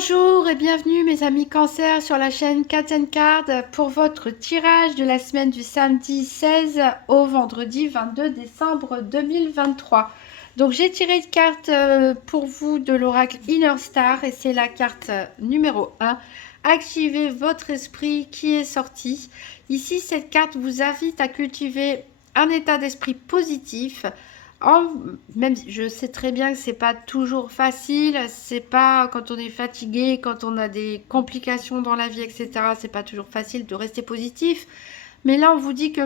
Bonjour et bienvenue mes amis Cancer sur la chaîne Cat Card pour votre tirage de la semaine du samedi 16 au vendredi 22 décembre 2023. Donc j'ai tiré une carte pour vous de l'oracle Inner Star et c'est la carte numéro 1. Activez votre esprit qui est sorti. Ici cette carte vous invite à cultiver un état d'esprit positif. Même je sais très bien que c'est pas toujours facile, c'est pas quand on est fatigué, quand on a des complications dans la vie, etc. C'est pas toujours facile de rester positif. Mais là, on vous dit que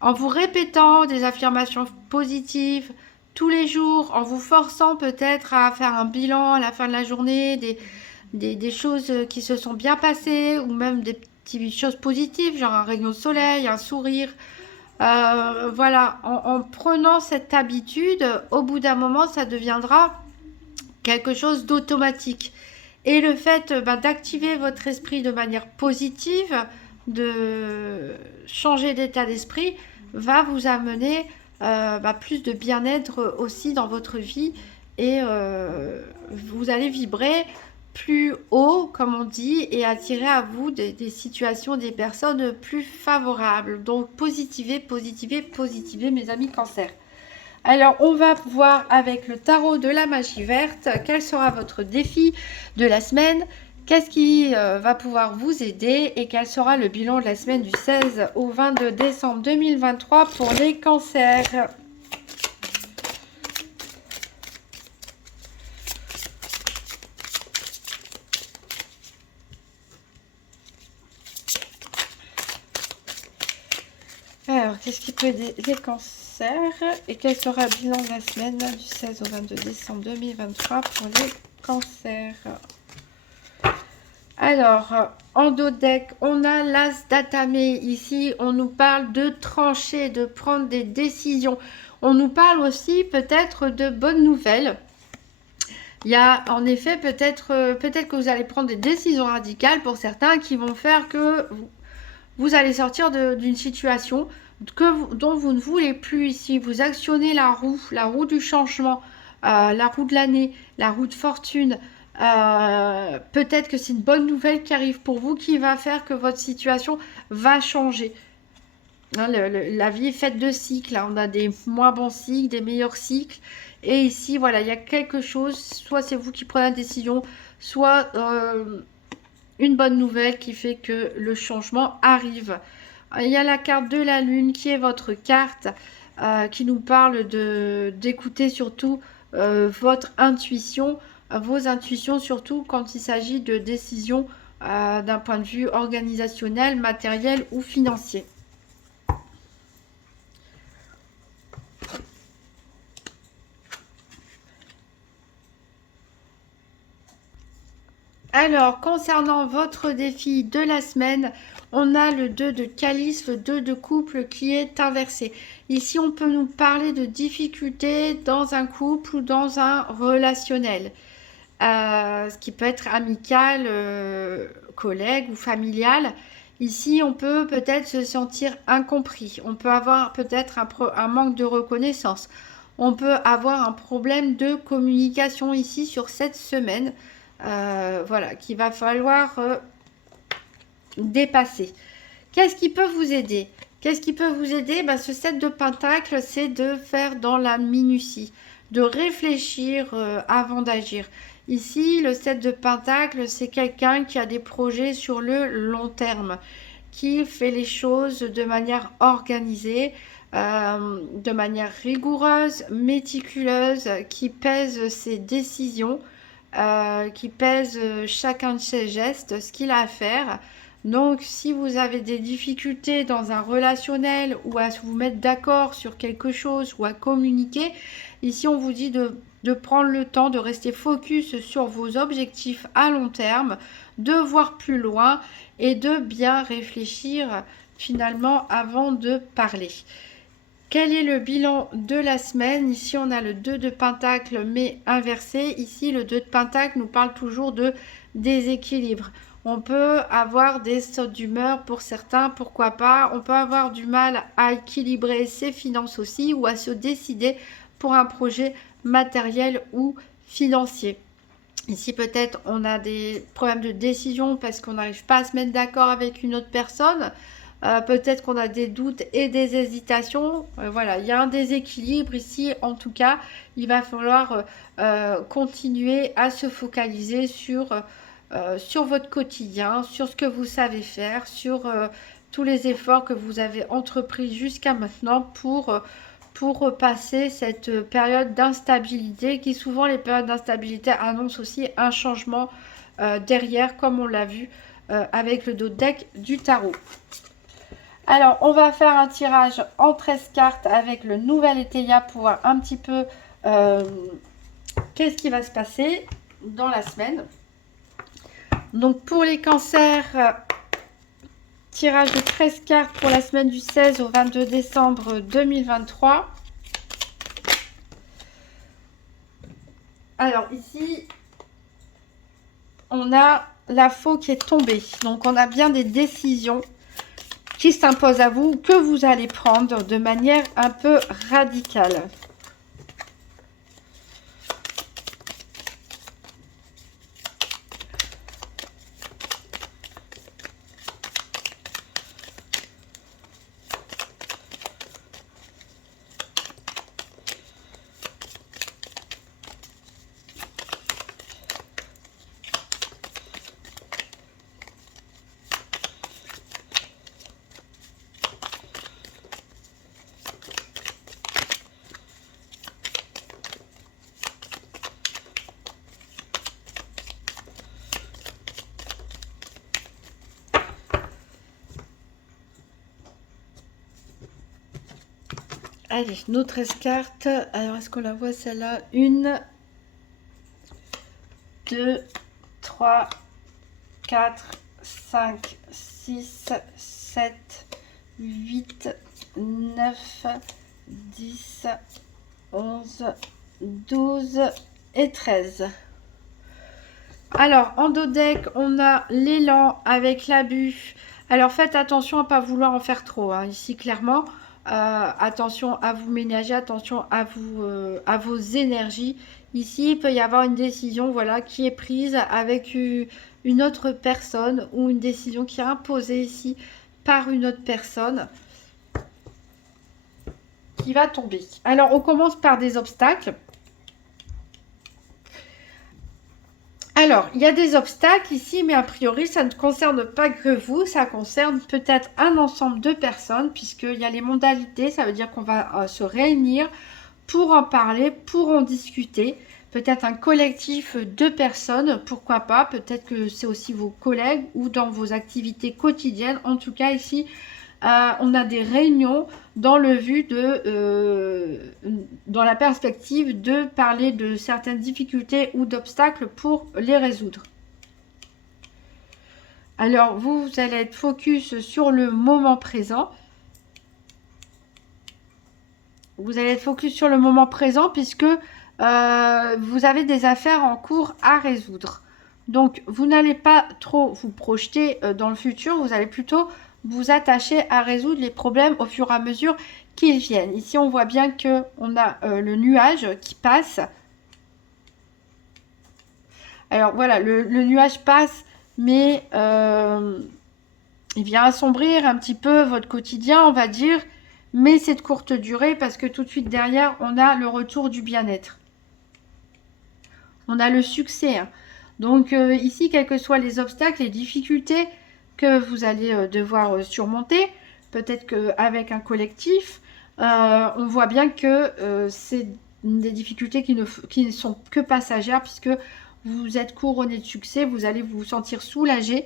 en vous répétant des affirmations positives tous les jours, en vous forçant peut-être à faire un bilan à la fin de la journée, des choses qui se sont bien passées, ou même des petites choses positives, genre un rayon de soleil, un sourire, voilà, en prenant cette habitude, au bout d'un moment, ça deviendra quelque chose d'automatique. Et le fait d'activer votre esprit de manière positive, de changer d'état d'esprit, va vous amener plus de bien-être aussi dans votre vie et vous allez vibrer plus haut, comme on dit, et attirer à vous des situations, des personnes plus favorables. Donc positivez, positivez, positivez, mes amis Cancer. Alors, on va voir avec le tarot de la magie verte, quel sera votre défi de la semaine, qu'est-ce qui va pouvoir vous aider et quel sera le bilan de la semaine du 16 au 22 décembre 2023 pour les cancers. Alors, qu'est-ce qui peut aider les cancers et quel sera le bilan de la semaine du 16 au 22 décembre 2023 pour les cancers? Alors, en dos de deck, on a l'As d'Atamé. Ici, on nous parle de trancher, de prendre des décisions. On nous parle aussi peut-être de bonnes nouvelles. Il y a en effet peut-être que vous allez prendre des décisions radicales pour certains qui vont faire que vous allez sortir d'une situation dont vous ne voulez plus ici. Vous actionnez la roue du changement, la roue de l'année, la roue de fortune. Peut-être que c'est une bonne nouvelle qui arrive pour vous qui va faire que votre situation va changer. Hein, la vie est faite de cycles. Hein. On a des moins bons cycles, des meilleurs cycles. Et ici, voilà, il y a quelque chose. Soit c'est vous qui prenez la décision, soit une bonne nouvelle qui fait que le changement arrive. Il y a la carte de la lune qui est votre carte qui nous parle d'écouter surtout votre intuition, vos intuitions surtout quand il s'agit de décisions d'un point de vue organisationnel, matériel ou financier. Alors, concernant votre défi de la semaine, on a le 2 de calice, le 2 de couple qui est inversé. Ici, on peut nous parler de difficultés dans un couple ou dans un relationnel. Ce qui peut être amical, collègue ou familial. Ici, on peut peut-être se sentir incompris. On peut avoir peut-être un manque de reconnaissance. On peut avoir un problème de communication ici sur cette semaine. Voilà, qu'il va falloir dépasser. Qu'est-ce qui peut vous aider? Qu'est-ce qui peut vous aider? Ce 7 de pentacle, c'est de faire dans la minutie, de réfléchir avant d'agir. Ici, le 7 de pentacle, c'est quelqu'un qui a des projets sur le long terme, qui fait les choses de manière organisée, de manière rigoureuse, méticuleuse, qui pèse ses décisions, qui pèse chacun de ses gestes, ce qu'il a à faire. Donc, si vous avez des difficultés dans un relationnel ou à vous mettre d'accord sur quelque chose ou à communiquer, ici on vous dit de prendre le temps de rester focus sur vos objectifs à long terme, de voir plus loin et de bien réfléchir finalement avant de parler. Quel est le bilan de la semaine? Ici, on a le 2 de pentacle, mais inversé. Ici, le 2 de pentacle nous parle toujours de déséquilibre. On peut avoir des sautes d'humeur pour certains, pourquoi pas. On peut avoir du mal à équilibrer ses finances aussi ou à se décider pour un projet matériel ou financier. Ici, peut-être, on a des problèmes de décision parce qu'on n'arrive pas à se mettre d'accord avec une autre personne. Peut-être qu'on a des doutes et des hésitations. Voilà, il y a un déséquilibre ici. En tout cas, il va falloir continuer à se focaliser sur votre quotidien, sur ce que vous savez faire, sur tous les efforts que vous avez entrepris jusqu'à maintenant pour passer cette période d'instabilité qui souvent les périodes d'instabilité annoncent aussi un changement derrière comme on l'a vu avec le dos de deck du tarot. Alors on va faire un tirage en 13 cartes avec le nouvel Eteia pour voir un petit peu qu'est-ce qui va se passer dans la semaine. Donc pour les cancers, tirage de 13 cartes pour la semaine du 16 au 22 décembre 2023. Alors ici, on a la faux qui est tombée. Donc on a bien des décisions qui s'imposent à vous, que vous allez prendre de manière un peu radicale. Allez, nos 13 cartes. Alors, est-ce qu'on la voit celle-là? 1, 2, 3, 4, 5, 6, 7, 8, 9, 10, 11, 12 et 13. Alors, en dos deck, on a l'élan avec l'abus. Alors, faites attention à ne pas vouloir en faire trop, hein, ici, clairement. Attention à vous ménager, attention à vos énergies. Ici, il peut y avoir une décision voilà, qui est prise avec une autre personne ou une décision qui est imposée ici par une autre personne qui va tomber. Alors, on commence par des obstacles. Alors, il y a des obstacles ici, mais a priori, ça ne concerne pas que vous, ça concerne peut-être un ensemble de personnes, puisqu'il y a les modalités, ça veut dire qu'on va se réunir pour en parler, pour en discuter. Peut-être un collectif de personnes, pourquoi pas, peut-être que c'est aussi vos collègues ou dans vos activités quotidiennes. En tout cas, ici, on a des réunions dans le but dans la perspective de parler de certaines difficultés ou d'obstacles pour les résoudre. Alors, vous allez être focus sur le moment présent. Vous allez être focus sur le moment présent puisque vous avez des affaires en cours à résoudre. Donc, vous n'allez pas trop vous projeter dans le futur. Vous allez plutôt vous attacher à résoudre les problèmes au fur et à mesure qu'ils viennent. Ici, on voit bien qu'on a le nuage qui passe. Alors, voilà, le nuage passe, mais il vient assombrir un petit peu votre quotidien, on va dire. Mais c'est de courte durée parce que tout de suite derrière, on a le retour du bien-être. On a le succès. Hein. Donc ici, quels que soient les obstacles, les difficultés que vous allez devoir surmonter, peut-être qu'avec un collectif, on voit bien que c'est des difficultés qui ne sont que passagères puisque vous êtes couronné de succès, vous allez vous sentir soulagé.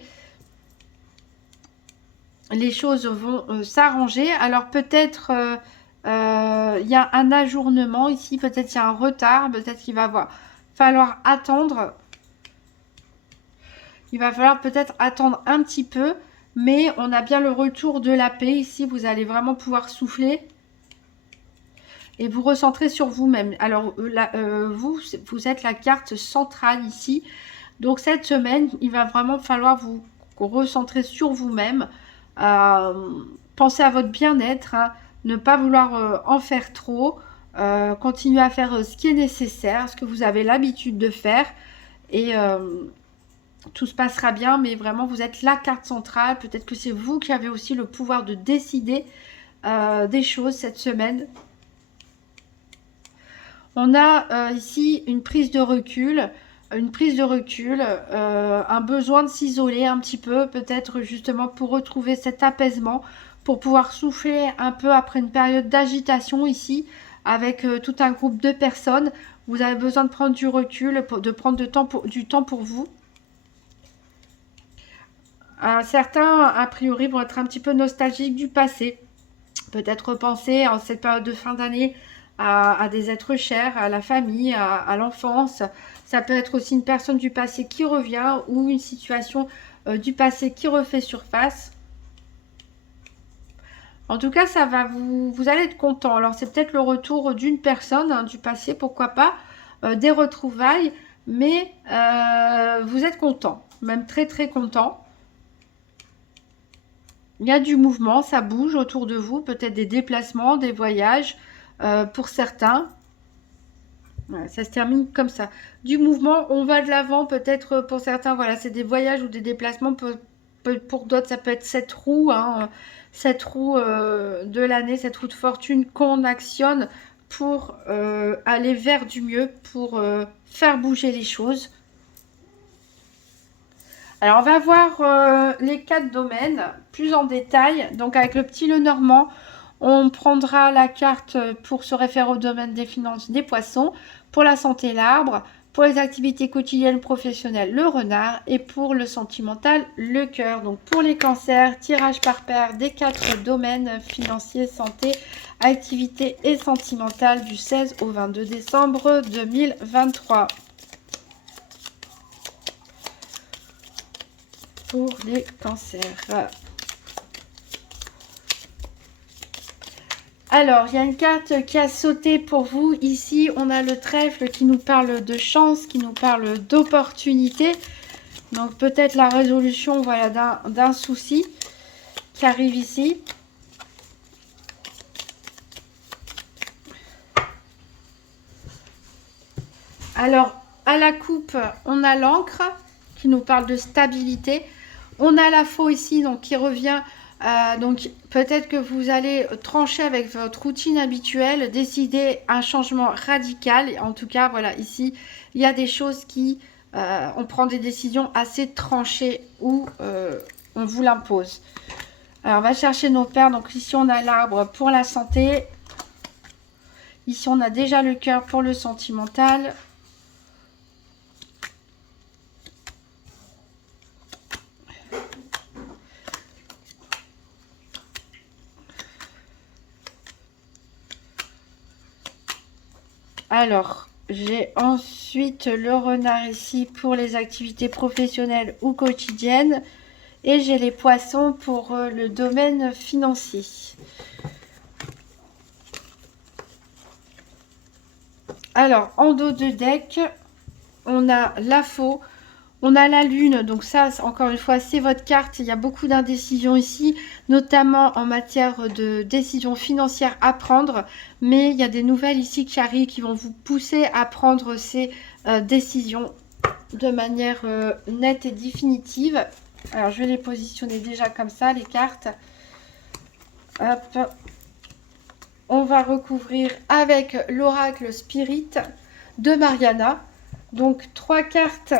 Les choses vont s'arranger. Alors peut-être il y a un ajournement ici, peut-être il y a un retard, peut-être qu'il va falloir attendre. Il va falloir peut-être attendre un petit peu, mais on a bien le retour de la paix. Ici, vous allez vraiment pouvoir souffler et vous recentrer sur vous-même. Alors, vous êtes la carte centrale ici. Donc, cette semaine, il va vraiment falloir vous recentrer sur vous-même. Pensez à votre bien-être, hein, ne pas vouloir en faire trop. Continuez à faire ce qui est nécessaire, ce que vous avez l'habitude de faire. et tout se passera bien, mais vraiment vous êtes la carte centrale. Peut-être que c'est vous qui avez aussi le pouvoir de décider des choses cette semaine. On a ici une prise de recul, un besoin de s'isoler un petit peu, peut-être justement pour retrouver cet apaisement, pour pouvoir souffler un peu après une période d'agitation ici, avec tout un groupe de personnes. Vous avez besoin de prendre du recul, de prendre du temps pour vous. Certains, a priori, vont être un petit peu nostalgiques du passé. Peut-être repenser en cette période de fin d'année à des êtres chers, à la famille, à l'enfance. Ça peut être aussi une personne du passé qui revient ou une situation du passé qui refait surface. En tout cas, ça va vous allez être content. Alors, c'est peut-être le retour d'une personne hein, du passé, pourquoi pas, des retrouvailles, mais vous êtes content, même très très content. Il y a du mouvement, ça bouge autour de vous, peut-être des déplacements, des voyages pour certains. Ouais, ça se termine comme ça. Du mouvement, on va de l'avant, peut-être pour certains, voilà, c'est des voyages ou des déplacements. Pour d'autres, ça peut être cette roue, hein, cette roue de l'année, cette roue de fortune qu'on actionne pour aller vers du mieux, pour faire bouger les choses. Alors, on va voir les 4 domaines plus en détail. Donc, avec le petit Lenormand, on prendra la carte pour se référer au domaine des finances des poissons, pour la santé l'arbre, pour les activités quotidiennes professionnelles le renard et pour le sentimental le cœur. Donc, pour les cancers, tirage par paire des 4 domaines financiers, santé, activité et sentimentale du 16 au 22 décembre 2023. Pour les cancers. Alors, il y a une carte qui a sauté pour vous. Ici, on a le trèfle qui nous parle de chance, qui nous parle d'opportunité. Donc, peut-être la résolution voilà, d'un souci qui arrive ici. Alors, à la coupe, on a l'encre qui nous parle de stabilité. On a la faux ici, donc qui revient. Donc, peut-être que vous allez trancher avec votre routine habituelle, décider un changement radical. En tout cas, voilà, ici, il y a des choses qui... on prend des décisions assez tranchées ou on vous l'impose. Alors, on va chercher nos paires. Donc, ici, on a l'arbre pour la santé. Ici, on a déjà le cœur pour le sentimental. Alors, j'ai ensuite le renard ici pour les activités professionnelles ou quotidiennes. Et j'ai les poissons pour le domaine financier. Alors, en dos de deck, on a la faux, on a la lune. Donc ça, encore une fois, c'est votre carte. Il y a beaucoup d'indécisions ici, notamment en matière de décisions financières à prendre. Mais il y a des nouvelles ici qui arrivent qui vont vous pousser à prendre ces décisions de manière nette et définitive. Alors, je vais les positionner déjà comme ça, les cartes. Hop. On va recouvrir avec l'oracle Spirit de Mariana. Donc, 3 cartes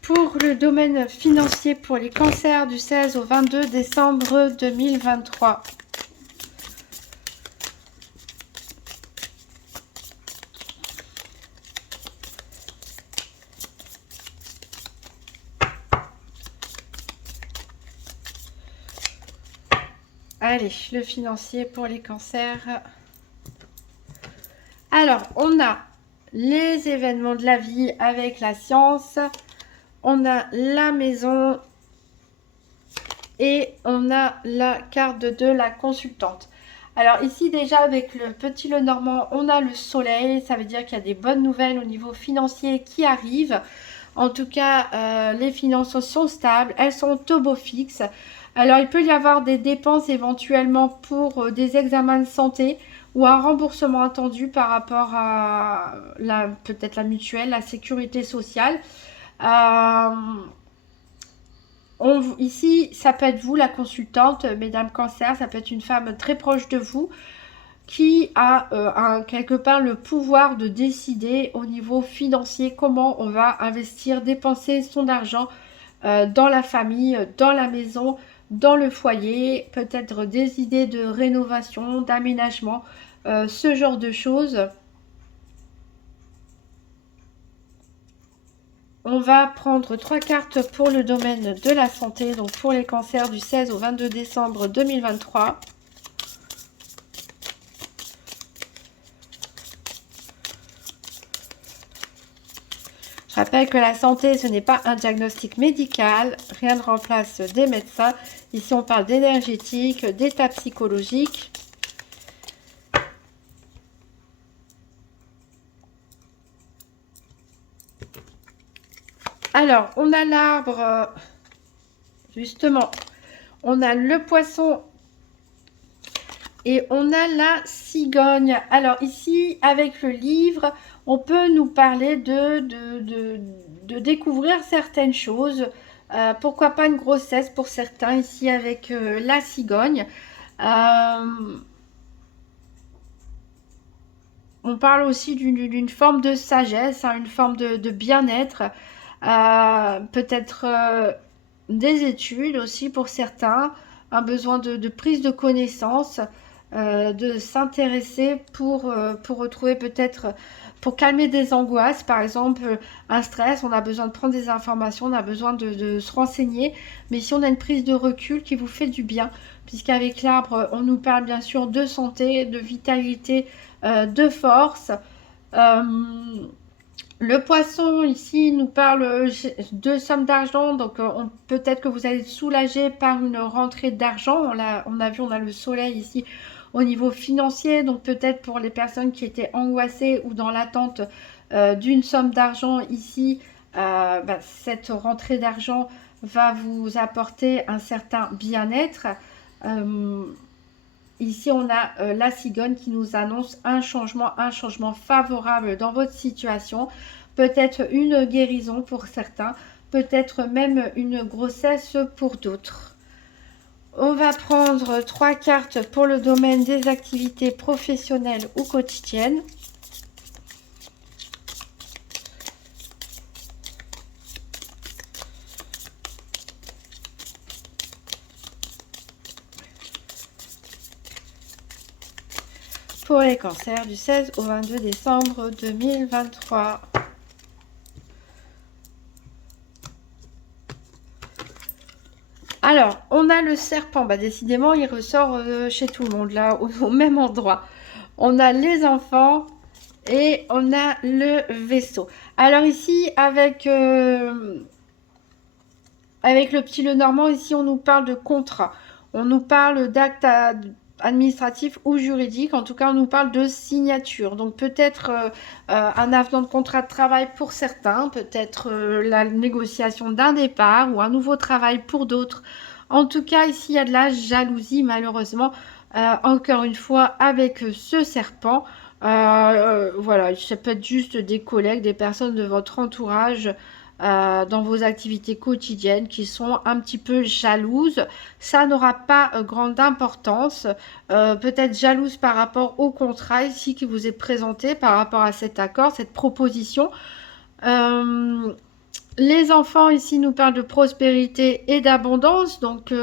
pour le domaine financier pour les cancers du 16 au 22 décembre 2023. Allez, le financier pour les cancers. Alors, on a les événements de la vie avec la science. On a la maison. Et on a la carte de la consultante. Alors ici déjà avec le petit Lenormand, on a le soleil. Ça veut dire qu'il y a des bonnes nouvelles au niveau financier qui arrivent. En tout cas, les finances sont stables. Elles sont au beau fixe. Alors, il peut y avoir des dépenses éventuellement pour des examens de santé ou un remboursement attendu par rapport à peut-être la mutuelle, la sécurité sociale. Euh, ici, ça peut être vous, la consultante, mesdames Cancer, ça peut être une femme très proche de vous qui a quelque part le pouvoir de décider au niveau financier comment on va investir, dépenser son argent dans la famille, dans la maison, dans le foyer, peut-être des idées de rénovation, d'aménagement, ce genre de choses. On va prendre 3 cartes pour le domaine de la santé, donc pour les cancers du 16 au 22 décembre 2023. Je rappelle que la santé, ce n'est pas un diagnostic médical, rien ne remplace des médecins. Ici, on parle d'énergétique, d'état psychologique. Alors, on a l'arbre, justement, on a le poisson et on a la cigogne. Alors ici, avec le livre, on peut nous parler de découvrir certaines choses. Pourquoi pas une grossesse pour certains, ici avec la cigogne. On parle aussi d'une forme de sagesse, hein, une forme de bien-être. Peut-être des études aussi pour certains, un besoin de prise de connaissance, de s'intéresser pour retrouver peut-être, pour calmer des angoisses, par exemple un stress, on a besoin de prendre des informations, on a besoin de se renseigner, mais si on a une prise de recul qui vous fait du bien, puisqu'avec l'arbre, on nous parle bien sûr de santé, de vitalité, de force. Euh, le poisson, ici, nous parle de somme d'argent. Donc, peut-être que vous allez être soulagé par une rentrée d'argent. On a vu, on a le soleil ici au niveau financier. Donc, peut-être pour les personnes qui étaient angoissées ou dans l'attente d'une somme d'argent ici, cette rentrée d'argent va vous apporter un certain bien-être. Ici, on a la cigogne qui nous annonce un changement favorable dans votre situation. Peut-être une guérison pour certains, peut-être même une grossesse pour d'autres. On va prendre 3 cartes pour le domaine des activités professionnelles ou quotidiennes. Pour les cancers du 16 au 22 décembre 2023. Alors, on a le serpent. Bah, décidément, il ressort chez tout le monde, là, au même endroit. On a les enfants et on a le vaisseau. Alors ici, avec le petit Lenormand, ici, on nous parle de contrat. On nous parle d'actes administratifs ou juridiques. En tout cas, on nous parle de signature. Donc, peut-être un avenant de contrat de travail pour certains. Peut-être la négociation d'un départ ou un nouveau travail pour d'autres. En tout cas, ici, il y a de la jalousie, malheureusement. Encore une fois, avec ce serpent. Voilà, ça peut être juste des collègues, des personnes de votre entourage dans vos activités quotidiennes qui sont un petit peu jalouses. Ça n'aura pas grande importance. Peut-être jalouse par rapport au contrat ici qui vous est présenté par rapport à cet accord, cette proposition. Les enfants ici nous parlent de prospérité et d'abondance. Donc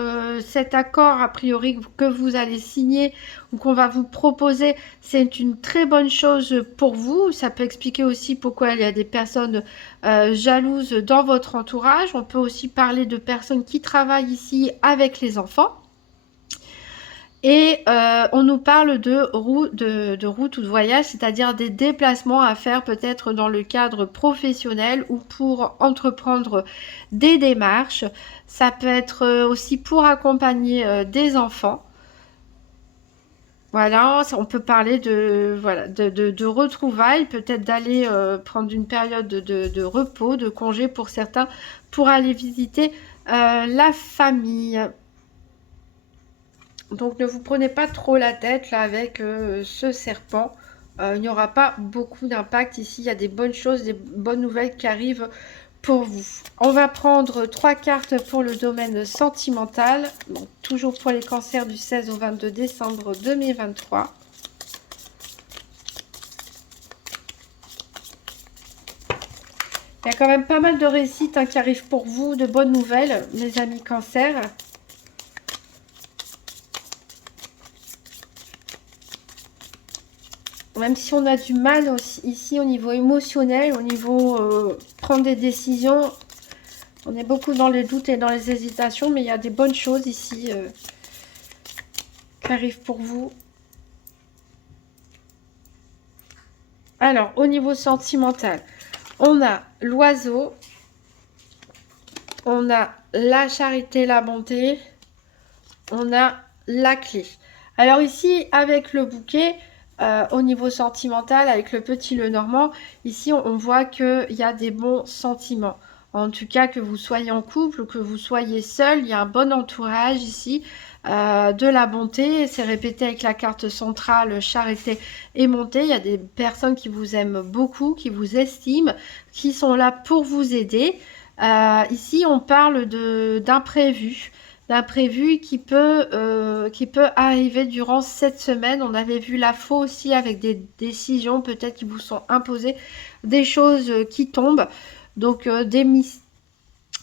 cet accord a priori que vous allez signer ou qu'on va vous proposer, c'est une très bonne chose pour vous. Ça peut expliquer aussi pourquoi il y a des personnes jalouses dans votre entourage. On peut aussi parler de personnes qui travaillent ici avec les enfants. Et on nous parle de route ou de voyage, c'est-à-dire des déplacements à faire peut-être dans le cadre professionnel ou pour entreprendre des démarches. Ça peut être aussi pour accompagner des enfants. Voilà, on peut parler de retrouvailles, peut-être d'aller prendre une période de repos, de congé pour certains, pour aller visiter la famille. Donc ne vous prenez pas trop la tête là avec ce serpent. Il n'y aura pas beaucoup d'impact ici. Il y a des bonnes choses, des bonnes nouvelles qui arrivent pour vous. On va prendre 3 cartes pour le domaine sentimental. Donc, toujours pour les cancers du 16 au 22 décembre 2023. Il y a quand même pas mal de réussites qui arrivent pour vous, de bonnes nouvelles, mes amis cancers. Même si on a du mal aussi, ici au niveau émotionnel, au niveau prendre des décisions, on est beaucoup dans les doutes et dans les hésitations, mais il y a des bonnes choses ici qui arrivent pour vous. Alors, au niveau sentimental, on a l'oiseau, on a la charité, la bonté, on a la clé. Alors ici, avec le bouquet, au niveau sentimental, avec le petit Lenormand, ici on voit qu'il y a des bons sentiments. En tout cas, que vous soyez en couple ou que vous soyez seul, il y a un bon entourage ici, de la bonté. C'est répété avec la carte centrale, charité et bonté. Il y a des personnes qui vous aiment beaucoup, qui vous estiment, qui sont là pour vous aider. Ici, on parle d'imprévu. D'imprévu qui peut arriver durant cette semaine. On avait vu la faux aussi avec des décisions peut-être qui vous sont imposées, des choses qui tombent. Donc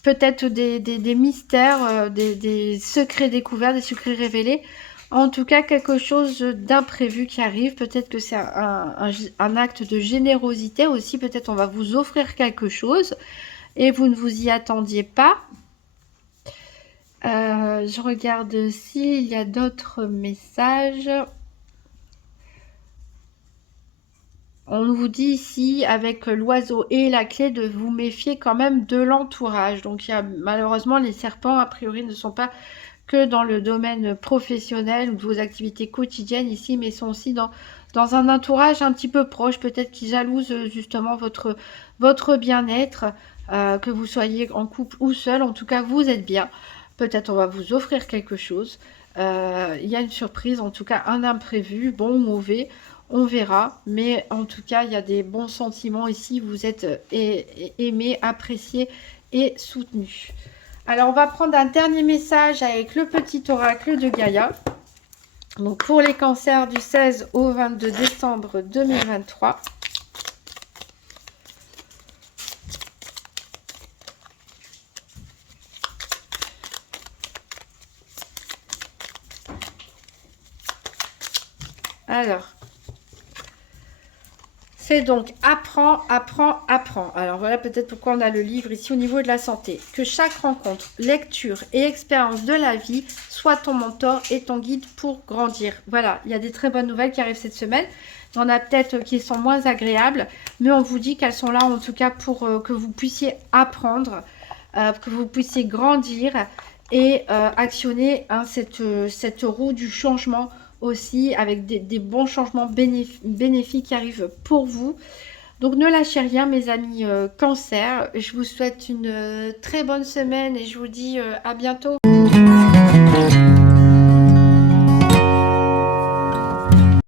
peut-être des mystères, des secrets découverts, des secrets révélés. En tout cas, quelque chose d'imprévu qui arrive. Peut-être que c'est un acte de générosité aussi. Peut-être on va vous offrir quelque chose et vous ne vous y attendiez pas. Je regarde s'il y a d'autres messages. On vous dit ici, avec l'oiseau et la clé, de vous méfier quand même de l'entourage. Donc, il y a, malheureusement, les serpents, a priori, ne sont pas que dans le domaine professionnel ou de vos activités quotidiennes ici, mais sont aussi dans un entourage un petit peu proche, peut-être qui jalouse justement votre bien-être, que vous soyez en couple ou seul. En tout cas, vous êtes bien. Peut-être on va vous offrir quelque chose. Il y a une surprise, en tout cas un imprévu, bon ou mauvais, on verra. Mais en tout cas, il y a des bons sentiments ici. Vous êtes aimé, apprécié et soutenu. Alors, on va prendre un dernier message avec le petit oracle de Gaïa. Donc, pour les cancers du 16 au 22 décembre 2023. Alors, c'est donc apprends, apprends, apprends. Alors voilà peut-être pourquoi on a le livre ici au niveau de la santé. Que chaque rencontre, lecture et expérience de la vie soit ton mentor et ton guide pour grandir. Voilà, il y a des très bonnes nouvelles qui arrivent cette semaine. Il y en a peut-être qui sont moins agréables, mais on vous dit qu'elles sont là en tout cas pour que vous puissiez apprendre, que vous puissiez grandir et actionner cette roue du changement aussi, avec des bons changements bénéfiques qui arrivent pour vous. Donc ne lâchez rien, mes amis cancer. Je vous souhaite une très bonne semaine et je vous dis à bientôt.